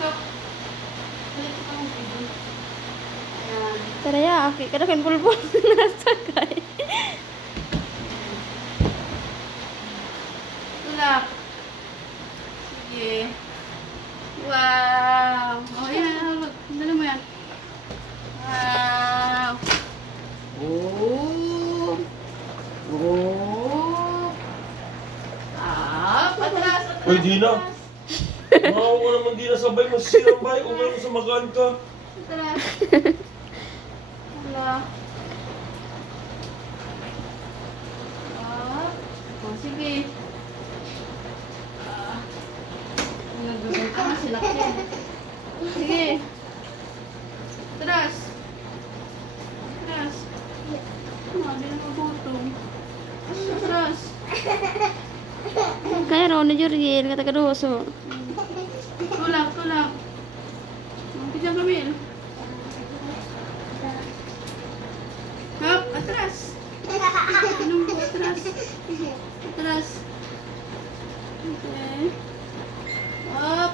Stop. Balik ko pang video. Ayan. Tara ya, aki. Kada kan pulpul nasakay. Tulak. Sige. Wow. Oh, yan. Dala mo yan. Wow. Oh. Oh. Ah, patras, patras. Uy, Dina. Maawa ka naman di na sabay, masisirang bahay. Umay mo sa magaan ka. Patras. Wala. Ah. Oh, sige. Ah. Nagdugan ka na sila. Sige. Patras. Patras. Ah, di na magutom. Patras. Kaya raw na Jurgil, kata kadoso. Tulak, tulak. Pijang Kamil. Hop, atras. Anong po, atras? Atras. Okay. Hop.